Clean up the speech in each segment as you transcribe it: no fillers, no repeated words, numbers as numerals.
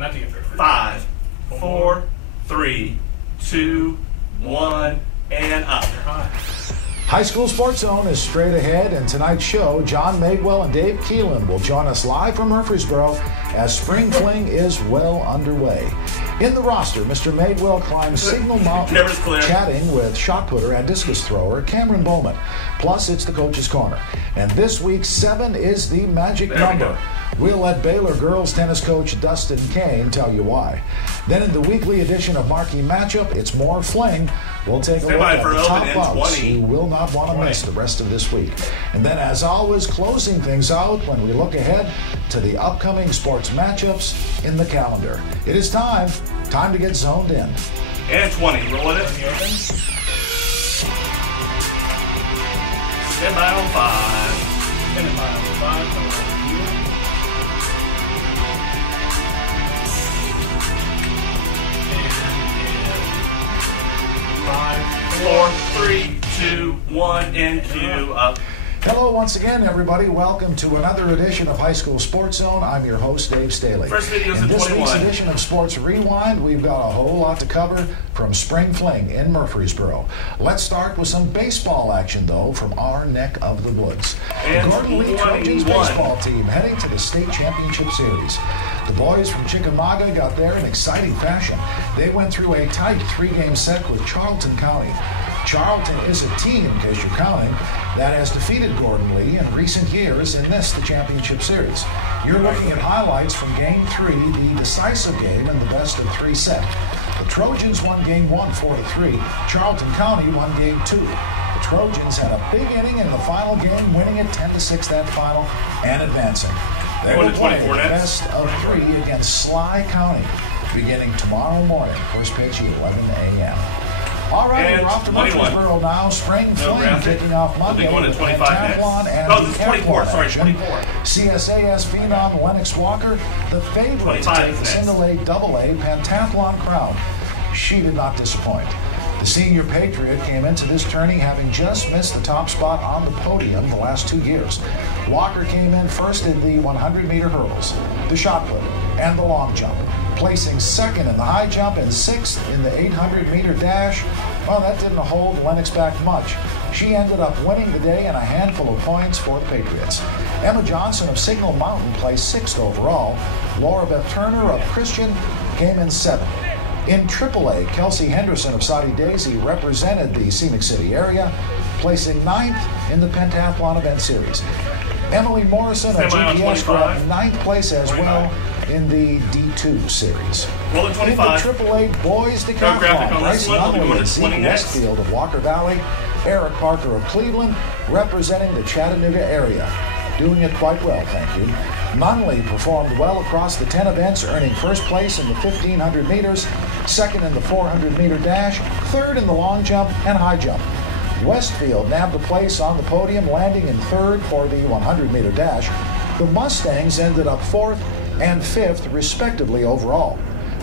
5, 4, 3, 2, 1, and up. High School Sports Zone is straight ahead, and tonight's show, John Madewell and Dave Keelan will join us live from Murfreesboro as Spring Fling is well underway. In the roster, Mr. Madewell climbs Signal Mountain, chatting with shot putter and discus thrower Cameron Bowman. Plus, it's the Coach's Corner. And this week, 7 is the magic number. We'll let Baylor girls tennis coach Dustin Kane tell you why. Then in the weekly edition of Marquee Matchup, it's more fling. We'll take a look at the top outs who will not want to miss the rest of this week. And then, as always, closing things out when we look ahead to the upcoming sports matchups in the calendar. It is time to get zoned in. And 20, roll it. Stand by on 5. Stand by on 5. 5, 4, 3, 2, 1, and cue up. Hello once again, everybody. Welcome to another edition of High School Sports Zone. I'm your host, Dave Staley. First videos in in this 21. week's edition of Sports Rewind, we've got a whole lot to cover from Spring Fling in Murfreesboro. Let's start with some baseball action, though, from our neck of the woods. And the Gordon Lee Trojans baseball team heading to the state championship series. The boys from Chickamauga got there in exciting fashion. They went through a tight 3-game set with Charlton County. Charlton is a team, in case you're counting, that has defeated Gordon Lee in recent years and missed the championship series. You're looking at highlights from Game 3, the decisive game in the best-of-3 set. The Trojans won Game 1 4-3. Charlton County won Game 2. The Trojans had a big inning in the final game, winning it 10-6 that final and advancing. They will play the best-of-3 against Sly County beginning tomorrow morning. First pitch at 11 a.m. All right, we're off to Murfreesboro now. Spring Fling kicking off Monday with pentathlon and decathlon action. CSAS phenom Lennox Walker, the favorite to take the single A, double A pentathlon crown. She did not disappoint. The senior Patriot came into this tourney having just missed the top spot on the podium the last 2 years. Walker came in first in the 100-meter hurdles, the shot put, and the long jump, placing second in the high jump and 6th in the 800-meter dash. Well, that didn't hold Lennox back much. She ended up winning the day and a handful of points for the Patriots. Emma Johnson of Signal Mountain placed 6th overall. Laura Beth Turner of Christian came in 7th. In AAA, Kelsey Henderson of Soddy Daisy represented the Scenic City area, placing 9th in the pentathlon event series. Emily Morrison of GPS grabbed 9th place as well in the D2 series. In the AAA boys decathlon, Bryce Nunley and Zeke Westfield of Walker Valley, Eric Parker of Cleveland representing the Chattanooga area. Doing it quite well, thank you. Nunley performed well across the 10 events, earning first place in the 1,500 meters, second in the 400-meter dash, third in the long jump and high jump. Westfield nabbed a place on the podium, landing in third for the 100-meter dash. The Mustangs ended up 4th and 5th, respectively, overall.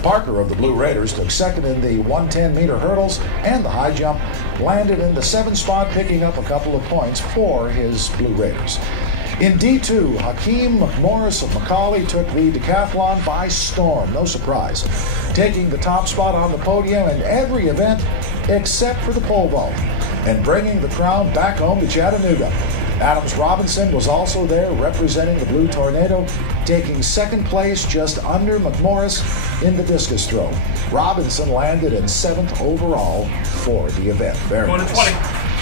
Parker of the Blue Raiders took second in the 110-meter hurdles and the high jump, landed in the 7th spot, picking up a couple of points for his Blue Raiders. In D2, Hakeem McMorris of McCauley took the decathlon by storm, no surprise, taking the top spot on the podium in every event except for the pole vault, and bringing the crown back home to Chattanooga. Adams Robinson was also there representing the Blue Tornado, taking 2nd place just under McMorris in the discus throw. Robinson landed in 7th overall for the event. Very nice.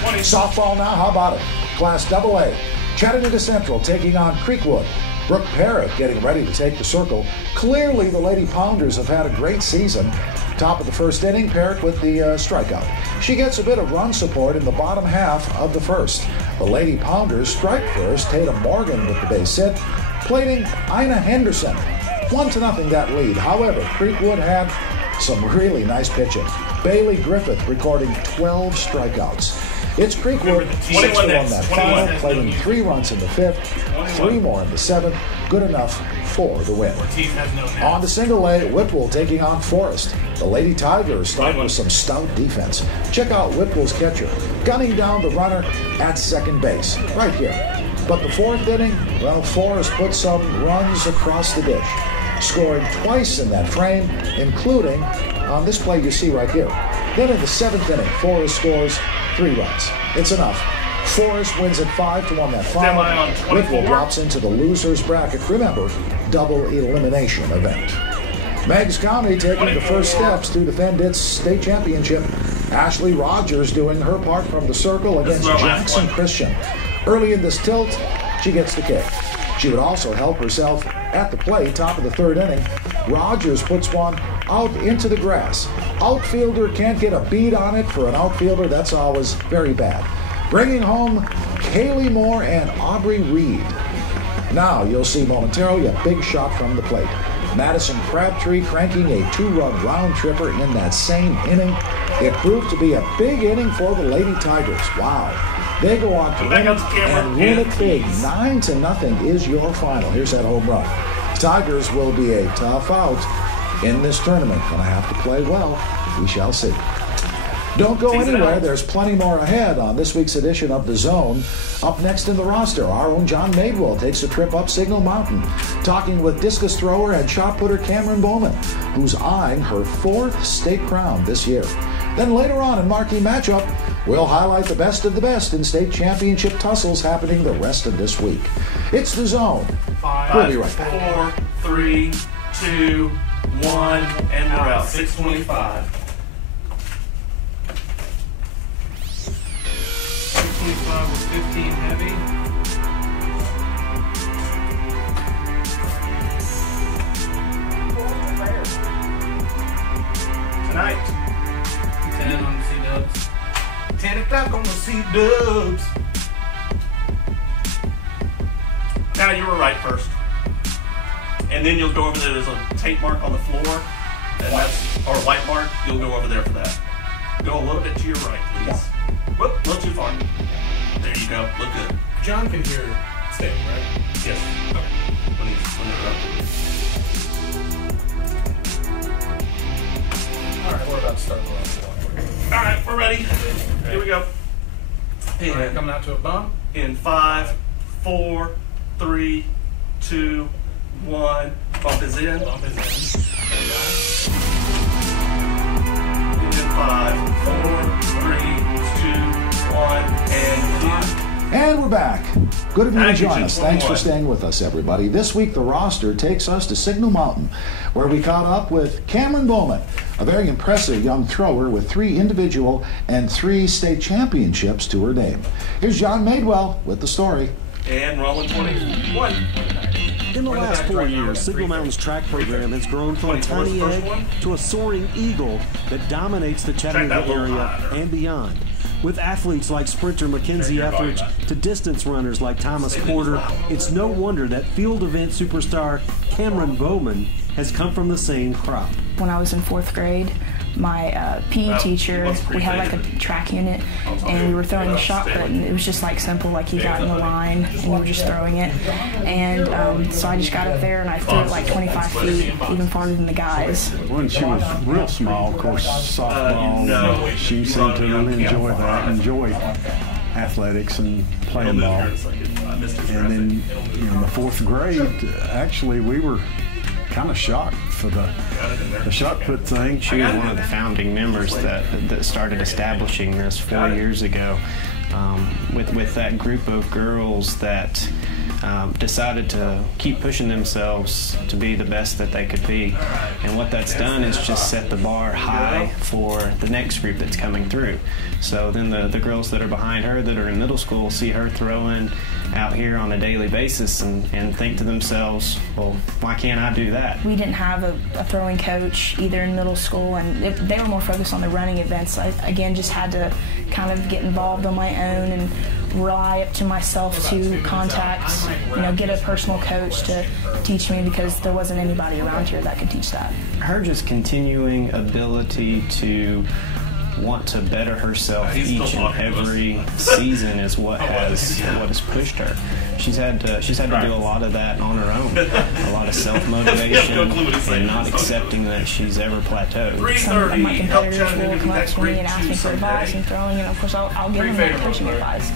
20. Softball now, how about it? Class AA. Chattanooga Central taking on Creekwood. Brooke Parrott getting ready to take the circle. Clearly, the Lady Pounders have had a great season. Top of the first inning, Parrott with the strikeout. She gets a bit of run support in the bottom half of the first. The Lady Pounders strike first. Tatum Morgan with the base hit, plating Ina Henderson. 1-0 that lead. However, Creekwood had some really nice pitching. Bailey Griffith recording 12 strikeouts. It's Creekwood 6-1 that final, playing 3 runs in the 5th, 3 more in the 7th, good enough for the win. On to single A, Whipple taking on Forest. The Lady Tigers start with some stout defense. Check out Whipple's catcher, gunning down the runner at second base, right here. But the 4th inning, well, Forest put some runs across the dish. scoring twice in that frame, including on this play you see right here. Then in the 7th inning, Forrest scores 3 runs. It's enough. Forrest wins at 5-1 that final. Whitwell drops into the loser's bracket. Remember, double elimination event. Meigs County taking the first steps to defend its state championship. Ashley Rogers doing her part from the circle against Jackson Christian. Early in this tilt, she gets the kick. She would also help herself at the plate, top of the 3rd inning. Rogers puts one out into the grass. Outfielder can't get a beat on it. For an outfielder, that's always very bad. Bringing home Kaylee Moore and Aubrey Reed. Now you'll see momentarily a big shot from the plate. Madison Crabtree cranking a 2-run round tripper in that same inning. It proved to be a big inning for the Lady Tigers. Wow. They go on to win it and win it big. 9-0 is your final. Here's that home run. Tigers will be a tough out in this tournament. Gonna have to play well. We shall see. Don't go anywhere. There's plenty more ahead on this week's edition of The Zone. Up next in the roster, our own John Madewell takes a trip up Signal Mountain, talking with discus thrower and shot putter Cameron Bowman, who's eyeing her 4th state crown this year. Then later on in Marquee Matchup, we'll highlight the best of the best in state championship tussles happening the rest of this week. It's The Zone. We'll be right back. 4, 3, 2, 1, and we're out. 6:25. 6:25 with 15 heavy. Tonight. 10 on the C-dubs. 10 o'clock on the C-dubs. Now you were right first. And then you'll go over there. There's a tape mark on the floor, and that's, or a white mark. You'll go over there for that. Go a little bit to your right, please. Whoop, a little too far. There you go. Look good. John can hear staying, right? Yes. Okay. When they're up. All right, we're about to start the last one. All right, we're ready. Here we go. All right, coming out to a bump. In 5, 4, 3, 2, 1. Bump is in. Bump is in. In 5, 4, 3, 2, 1, and And we're back. Good of you to Thank you, join us. Thanks for staying with us, everybody. This week, the roster takes us to Signal Mountain, where we caught up with Cameron Bowman, a very impressive young thrower with 3 individual and 3 state championships to her name. Here's John Madewell with the story. And rolling 21. In the last 4 years, Signal Mountain's track program has grown from a tiny egg to a soaring eagle that dominates the Chattanooga area and beyond. With athletes like sprinter Mackenzie Etheridge to distance runners like Thomas Porter, it's no wonder that field event superstar Cameron Bowman has come from the same crop. When I was in 4th grade, my PE teacher, we had like a track unit, and we were throwing the shot put, and it was just like simple, like you got in the line and you were just throwing it. And so I just got up there and I threw it like 25 feet, even farther than the guys. When she was real small, of course, softball, she seemed to really enjoy that, enjoy athletics and playing ball. And then in the 4th grade, actually, we were kind of shocked for the shot put thing. She was one of the founding members that started establishing this 4 years ago, with that group of girls that decided to keep pushing themselves to be the best that they could be. And what that's done is just set the bar high for the next group that's coming through. So then the girls that are behind her that are in middle school see her throwing out here on a daily basis and think to themselves, well, why can't I do that? We didn't have a throwing coach either in middle school, and they were more focused on the running events. I, again, just had to kind of get involved on my own and rely up to myself to contact, get a personal coach to teach me, because there wasn't anybody around here that could teach that. Her just continuing ability to want to better herself each and every season is what has pushed her. She's had to do a lot of that on her own, a lot of self-motivation and not accepting that she's ever plateaued. Some of my competitors will come up to me and ask me for advice and throwing, and of course I'll give them that coaching advice.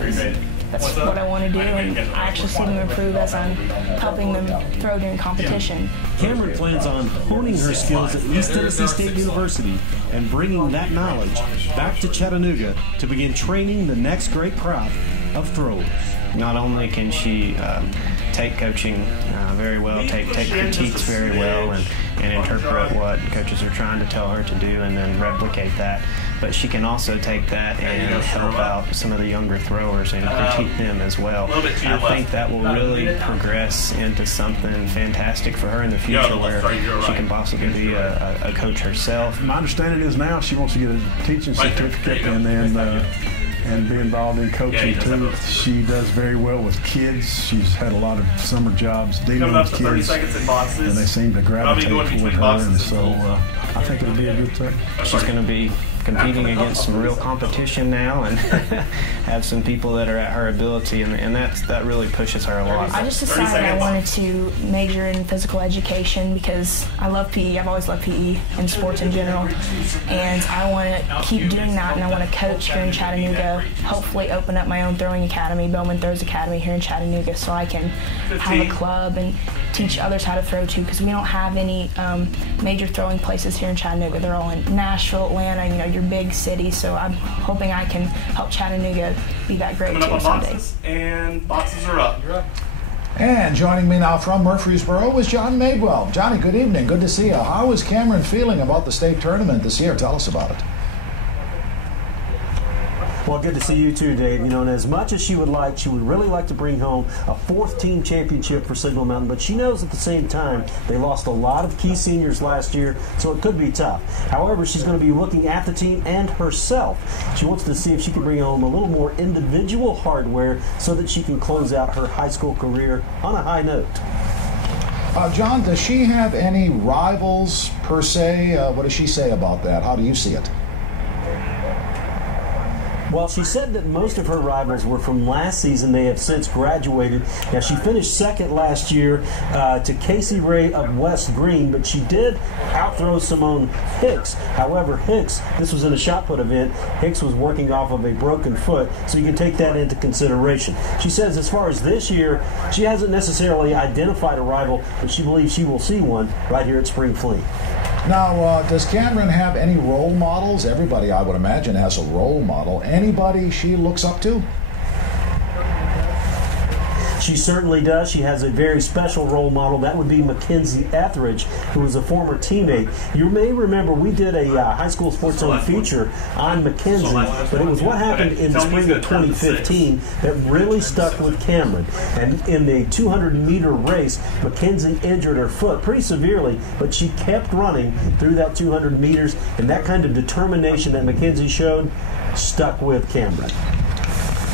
that's what I want to do, and I actually see them improve as I'm helping them throw during competition. Cameron plans on honing her skills at East Tennessee State University and bringing that knowledge back to Chattanooga to begin training the next great crop of throwers. Not only can she take coaching very well, take critiques very well, and interpret what coaches are trying to tell her to do and then replicate that, but she can also take that and help out some of the younger throwers and critique them as well. I think that will really progress into something fantastic for her in the future, where she can possibly be a coach herself. My understanding is now she wants to get a teaching certificate and be involved in coaching too. She does very well with kids. She's had a lot of summer jobs dealing with kids, and they seem to gravitate toward her, and so I think it'll be a good thing. She's going to be competing against some real competition now, and have some people that are at her ability, and that really pushes her a lot. I just decided I wanted to major in physical education because I love PE. I've always loved PE and sports in general, and I want to keep doing that, and I want to coach here in Chattanooga, hopefully open up my own throwing academy, Bowman Throws Academy here in Chattanooga, so I can have a club and teach others how to throw too, because we don't have any major throwing places here in Chattanooga. They're all in Nashville, Atlanta, your big cities, so I'm hoping I can help Chattanooga be that great too someday. And boxes are up. You're up. And joining me now from Murfreesboro is John Madewell. Johnny, good evening. Good to see you. How is Cameron feeling about the state tournament this year? Tell us about it. Well, good to see you too, Dave. And as much as she would really like to bring home a 4th team championship for Signal Mountain, but she knows at the same time they lost a lot of key seniors last year, so it could be tough. However, she's going to be looking at the team and herself. She wants to see if she can bring home a little more individual hardware so that she can close out her high school career on a high note. John, does she have any rivals per se? What does she say about that? How do you see it? Well, she said that most of her rivals were from last season. They have since graduated. Now, she finished second last year to Casey Ray of West Green, but she did outthrow Simone Hicks. However, Hicks, this was in a shot put event, Hicks was working off of a broken foot, so you can take that into consideration. She says as far as this year, she hasn't necessarily identified a rival, but she believes she will see one right here at Spring Fleet. Now, does Cameron have any role models? Everybody, I would imagine, has a role model. Anybody she looks up to? She certainly does. She has a very special role model. That would be Mackenzie Etheridge, who is a former teammate. You may remember we did a high school sports zone feature on Mackenzie, but it was what happened in the spring of 2015 that really stuck with Cameron. And in the 200-meter race, Mackenzie injured her foot pretty severely, but she kept running through that 200 meters, and that kind of determination that Mackenzie showed stuck with Cameron.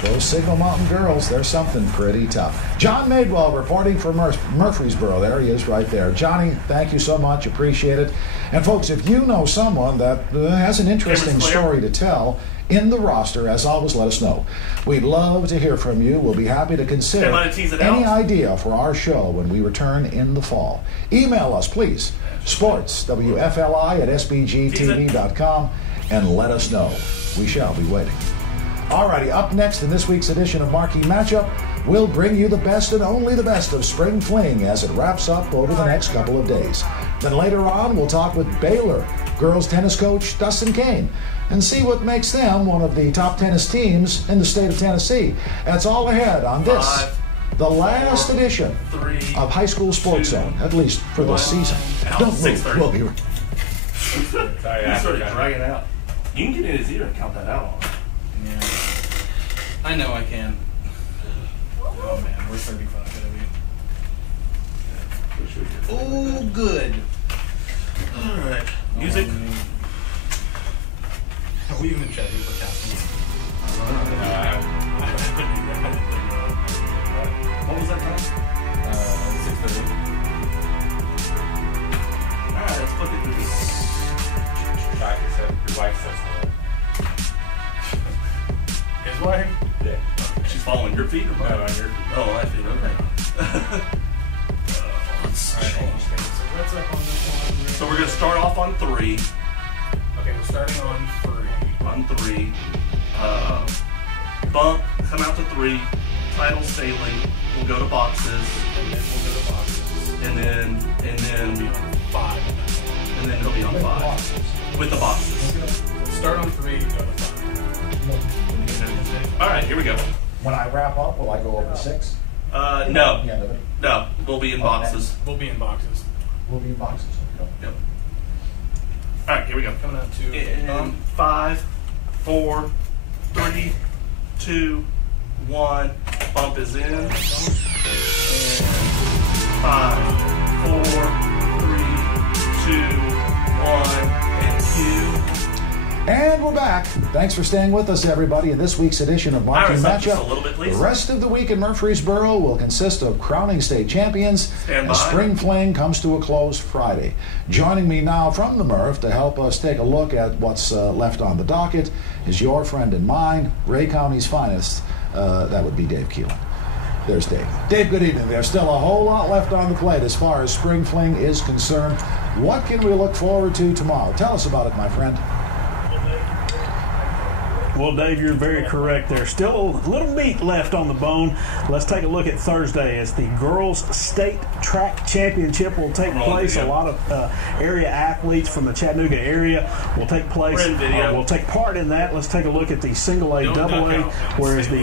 Those Signal Mountain girls, they're something pretty tough. John Madewell reporting from Murfreesboro. There he is right there. Johnny, thank you so much. Appreciate it. And folks, if you know someone that has an interesting story to tell in the roster, as always, let us know. We'd love to hear from you. We'll be happy to consider any idea for our show when we return in the fall. Email us, please, sportswfli@sbgtv.com, and let us know. We shall be waiting. Alrighty, up next in this week's edition of Marquee Matchup, we'll bring you the best and only the best of Spring Fling as it wraps up over the next couple of days. Then later on, we'll talk with Baylor girls tennis coach Dustin Kane and see what makes them one of the top tennis teams in the state of Tennessee. That's all ahead on this, the last edition of High School Sports Zone, at least for this season. Don't move, we'll be right back. You started dragging out. You can get in his ear and count that out on him. Yeah. I know I can. Oh man, we're 35 gonna be. Oh, good. Alright. Music. Are we even checking for castings? What was that time? 6:30. Alright, let's put it through this. Your wife says that. His wife? Yeah. She's following your feet or mine? No, your feet. Oh, my feet, okay. What's up on this one? So we're going to start off on 3. Okay, we're starting on 3. On 3. Bump, come out to 3. title sailing will go to boxes, and then he'll be on 5 with the boxes. Start on 3, go to 5. All right, here we go. When I wrap up, will I go over 6? No. The end of it? No, we'll be in boxes. We'll be in boxes. We'll be in boxes. Yep. All right, here we go. Coming out to in 5, 4, 3, 2, 1. Bump is in. And 5, 4, 3, 2, 1, and cue. And we're back. Thanks for staying with us, everybody, in this week's edition of Marquee Matchup. A little bit, please. The rest of the week in Murfreesboro will consist of crowning state champions, and Spring Fling comes to a close Friday. Joining me now from the Murph to help us take a look at what's left on the docket is your friend and mine, Ray County's finest. That would be Dave Keelan. There's Dave. Dave, good evening. There's still a whole lot left on the plate as far as Spring Fling is concerned. What can we look forward to tomorrow? Tell us about it, my friend. Well, Dave, you're very correct. There's still a little meat left on the bone. Let's take a look at Thursday as the Girls State Track Championship will take place. A lot of area athletes from the Chattanooga area will take place. Will take part in that. Let's take a look at the single A, double A, whereas the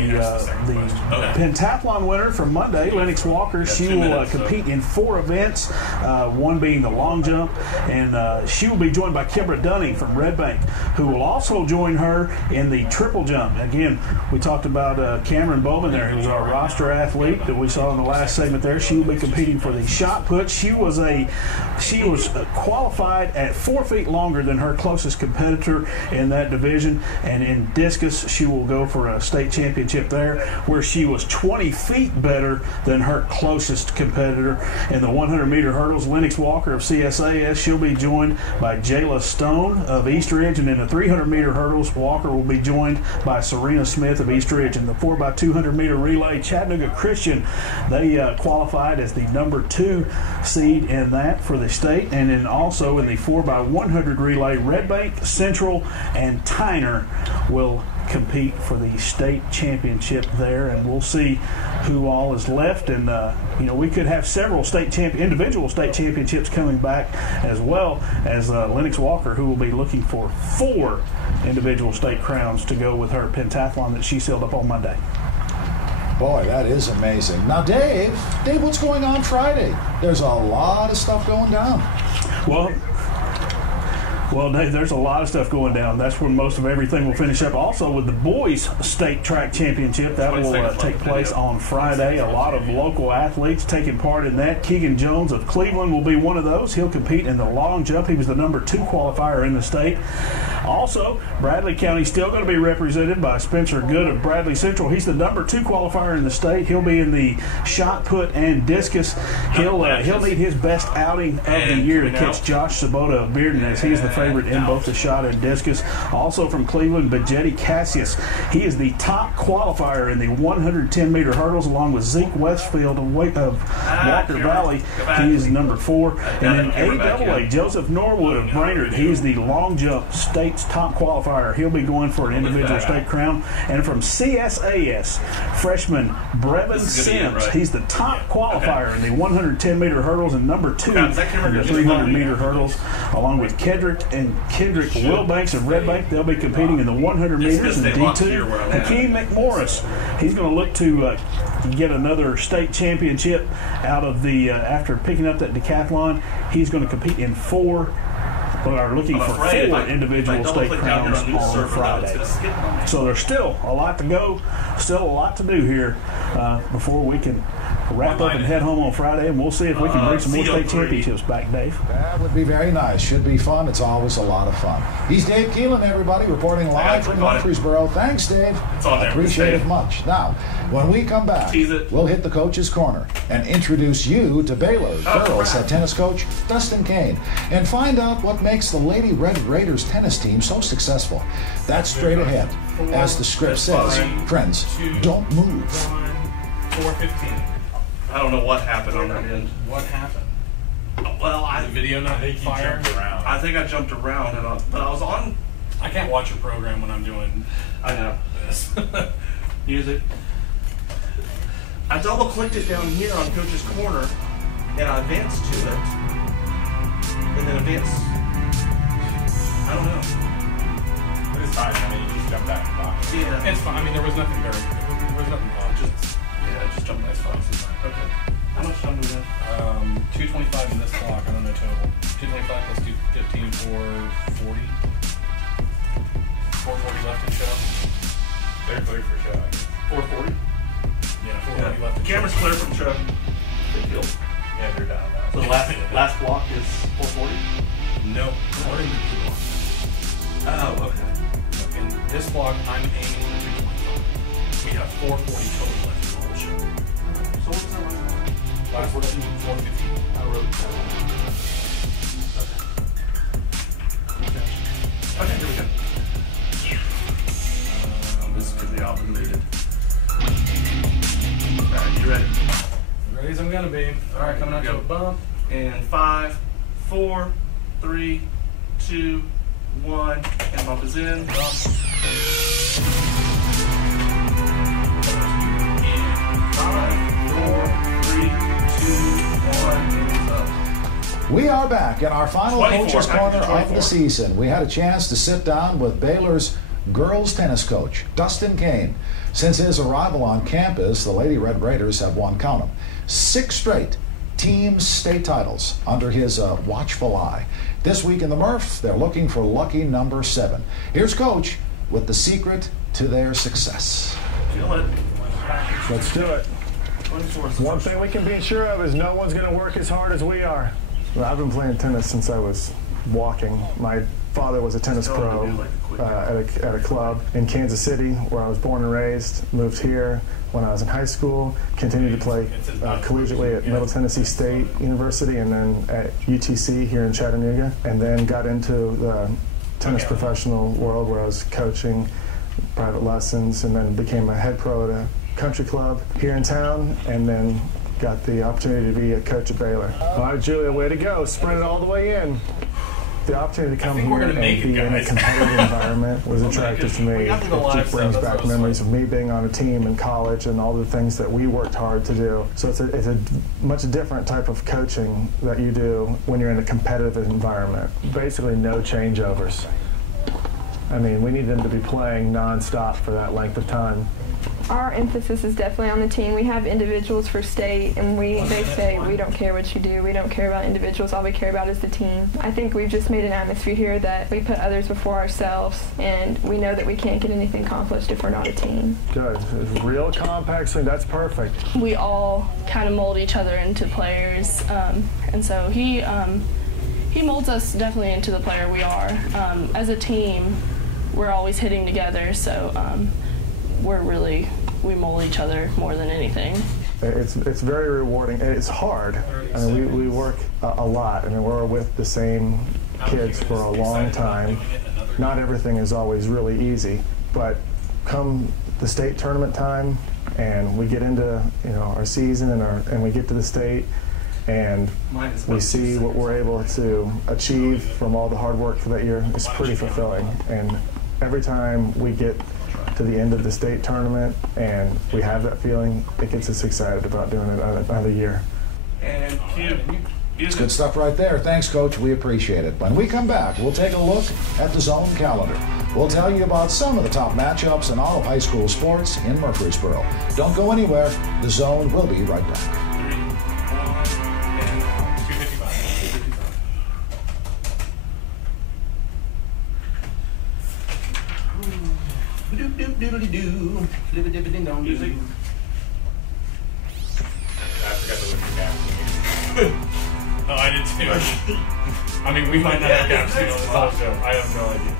pentathlon winner from Monday, Lennox Walker, she will compete in 4 events, one being the long jump, and she will be joined by Kimbra Dunning from Red Bank, who will also join her in the triple jump. Again, we talked about Cameron Bowman there, who was our roster athlete that we saw in the last segment there. She will be competing for the shot put. She was qualified at 4 feet longer than her closest competitor in that division, and in discus she will go for a state championship there, where she was 20 feet better than her closest competitor. In the 100-meter hurdles, Lennox Walker of CSAS, she'll be joined by Jayla Stone of East Ridge, and in the 300-meter hurdles, Walker will be joined by Serena Smith of East Ridge. In the 4x200-meter relay, Chattanooga Christian, they qualified as the number 2 seed in that for the state. And then also in the 4x100 relay, Red Bank, Central, and Tyner will compete for the state championship there, and we'll see who all is left. And we could have several individual state championships coming back, as well as Lennox Walker, who will be looking for 4 individual state crowns to go with her pentathlon that she sealed up on Monday. Boy, that is amazing. Now, Dave, what's going on Friday? There's a lot of stuff going down. Well, Dave, there's a lot of stuff going down. That's when most of everything will finish up. Also, with the boys' state track championship, that will take place on Friday. A lot of local athletes taking part in that. Keegan Jones of Cleveland will be one of those. He'll compete in the long jump. He was the number 2 qualifier in the state. Also, Bradley County still going to be represented by Spencer Good of Bradley Central. He's the number 2 qualifier in the state. He'll be in the shot put and discus. He'll need his best outing of the year to catch Josh Sabota of Bearden, as he's the favorite in both the shot and discus. Also from Cleveland, Bajetti Cassius. He is the top qualifier in the 110-meter hurdles, along with Zeke Westfield of Walker Valley. He is number 4. And then AAA, Joseph Norwood of Brainerd. He is the long jump state's top qualifier. He'll be going for an individual state crown. And from CSAS, freshman Brevin Sims. He's the top qualifier in the 110-meter hurdles and number 2 in the 300-meter hurdles, along with Kendrick Wilbanks of Red Bank. They'll be competing in the 100 meters in D2. Hakeem McMorris, he's going to look to get another state championship out of the after picking up that decathlon. He's going to compete in 4. But are looking for 4 individual state crowns on Friday. So there's still a lot to go, still a lot to do here before we can wrap up and head home on Friday, and we'll see if we can bring some more state championships back, Dave. That would be very nice. Should be fun. It's always a lot of fun. He's Dave Keelan, everybody, reporting live from Murfreesboro. Thanks, Dave. I appreciate it much. Now, when we come back, we'll hit the coach's corner and introduce you to Baylor girls head tennis coach Dustin Kane, and find out what makes the Lady Red Raiders tennis team so successful. That's straight ahead. As the script says, friends, don't move. 4:15. I don't know what happened on that end. What happened? Well, the video not fire. I think I jumped around, but I was on. I can't watch your program when I'm doing. I know this. music. I double clicked it down here on Coach's Corner, and I advanced to it, and then advanced. I don't know. But it's fine. I mean, you just jump back and box. Yeah, It's fine. I mean, there was nothing very. There was nothing wrong. just jump nice box. Okay. How much time do we have? 225 in this clock. I don't know total. 225 plus 215 for 40. 440 left in show. They're clear for show. 440. Yeah, 440 left in show. Camera's clear from show. Big deal. Yeah, they're down now. So the last block is 440? No. What are you doing? Oh, okay. In this block, I'm aiming for 225. We have 440 total left in the whole show. So what's that last one? Last 415. I wrote that. Okay, here we go. This could be obligated. Alright, you ready? Ready as I'm gonna be. Alright, coming out to a bump. And 5, 4, 3, 2, 1, and bump is in. Bump. 5, 4, 3, 2, 1, and it's up. We are back in our final 24, Coach's Corner of 24. the season. We had a chance to sit down with Baylor's girls tennis coach, Dustin Kane. Since his arrival on campus, the Lady Red Raiders have won, count 'em, 6 straight team state titles under his watchful eye. This week in the Murph, they're looking for lucky number 7. Here's Coach with the secret to their success. Feel it. Let's do it. 24 is One thing we can be sure of is no one's going to work as hard as we are. Well, I've been playing tennis since I was walking. My father was a tennis pro at a club in Kansas City, where I was born and raised. Moved here when I was in high school. Continued to play collegiately at Middle Tennessee State University and then at UTC here in Chattanooga. And then got into the tennis professional world, where I was coaching private lessons, and then became a head pro at a country club here in town, and then got the opportunity to be a coach at Baylor. All right, Julia, way to go. Sprint it all the way in. The opportunity to come here and be in a competitive environment was attractive to me. It just brings back memories of me being on a team in college and all the things that we worked hard to do. So it's a much different type of coaching that you do when you're in a competitive environment. Basically no changeovers. I mean, we need them to be playing nonstop for that length of time. Our emphasis is definitely on the team. We have individuals for state, and they say, we don't care what you do, we don't care about individuals, all we care about is the team. I think we've just made an atmosphere here that we put others before ourselves, and we know that we can't get anything accomplished if we're not a team. Good. It's real compact swing, that's perfect. We all kind of mold each other into players, and so he molds us definitely into the player we are. As a team, we're always hitting together, so we mold each other more than anything. It's very rewarding, and it's hard. I mean, we work a lot. I mean, we're with the same kids for a long time. Not everything is always really easy, but come the state tournament time, and we get into our season and we get to the state, and we see what we're able to achieve from all the hard work for that year. It's pretty fulfilling, and every time we get to the end of the state tournament and we have that feeling, it gets us excited about doing it another year. And cute. It's good stuff right there. Thanks, Coach. We appreciate it. When we come back, we'll take a look at the Zone calendar. We'll tell you about some of the top matchups in all of high school sports in Murfreesboro. Don't go anywhere. The Zone will be right back. Doodly-doo, dibby-dibby-ding-dong. Music. I forgot to look at gaps. Oh, I did too. I mean, we might not have gaps on this whole show. I have no idea.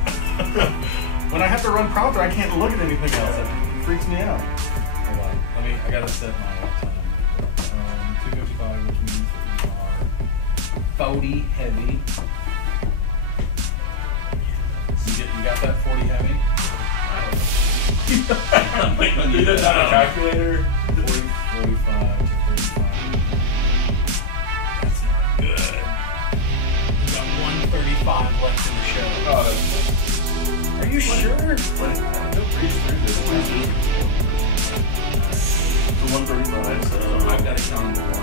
When I have to run prompter, I can't look at anything else. It freaks me out. Hold on. I gotta set my time. 255, which means that we are 40 heavy. You got that 40 heavy? You didn't have a calculator? 40, 45 to 35. That's not good. We've got 135 left in the show. Oh, that's Are you sure? Don't breeze through this. to 135, so I've got to count number 1.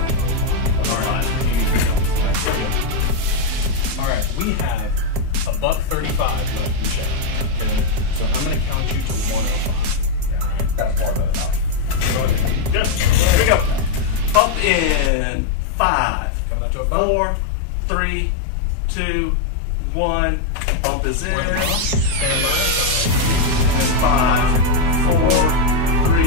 All right, we have $1.35 left in the show. Okay, so I'm going to count you to 105. Yeah, all right. That's more than enough. good. Here we go. Up in 5, Coming out to a bump. 4, 3, 2, 1. Bump is in. Stand by. 5, 4, 3,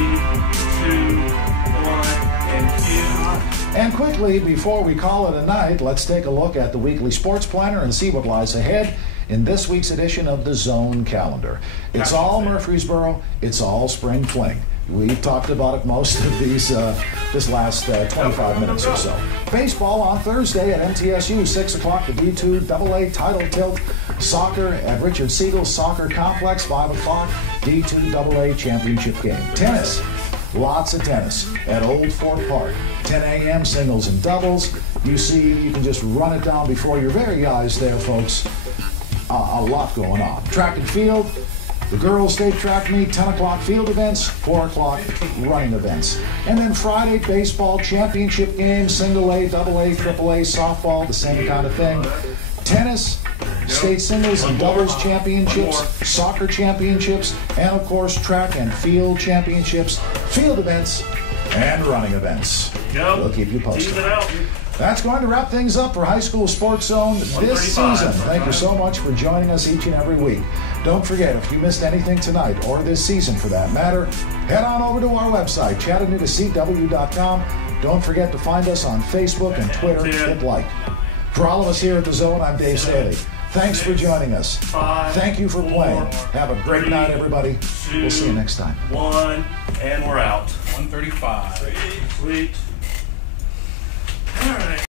2, 1, and cue. And quickly, before we call it a night, let's take a look at the weekly sports planner and see what lies ahead in this week's edition of the Zone Calendar. It's all Murfreesboro. It's all spring fling. We've talked about it most of these this last 25 minutes or so. Baseball on Thursday at MTSU, 6 o'clock, the D2 AA title tilt. Soccer at Richard Siegel's Soccer Complex, 5 o'clock, D2 AA championship game. Tennis, lots of tennis at Old Fort Park. 10 a.m. singles and doubles. You see, you can just run it down before your very eyes there, folks. A lot going on. Track and field. The girls' state track meet, 10 o'clock field events, 4 o'clock running events. And then Friday, baseball championship games, single A, double A, triple A, softball, the same kind of thing. Tennis, state singles and doubles championships, soccer championships, and of course track and field championships, field events, and running events. We'll keep you posted. That's going to wrap things up for High School Sports Zone this season. Thank you so much for joining us each and every week. Don't forget, if you missed anything tonight, or this season for that matter, head on over to our website, ChattanoogaCW.com. Don't forget to find us on Facebook and Twitter. Hit like. For all of us here at The Zone, I'm Dave Staley. Thanks for joining us. Thank you for playing. Have a great night, everybody. We'll see you next time. 1, and we're out. 135. Sweet. All right.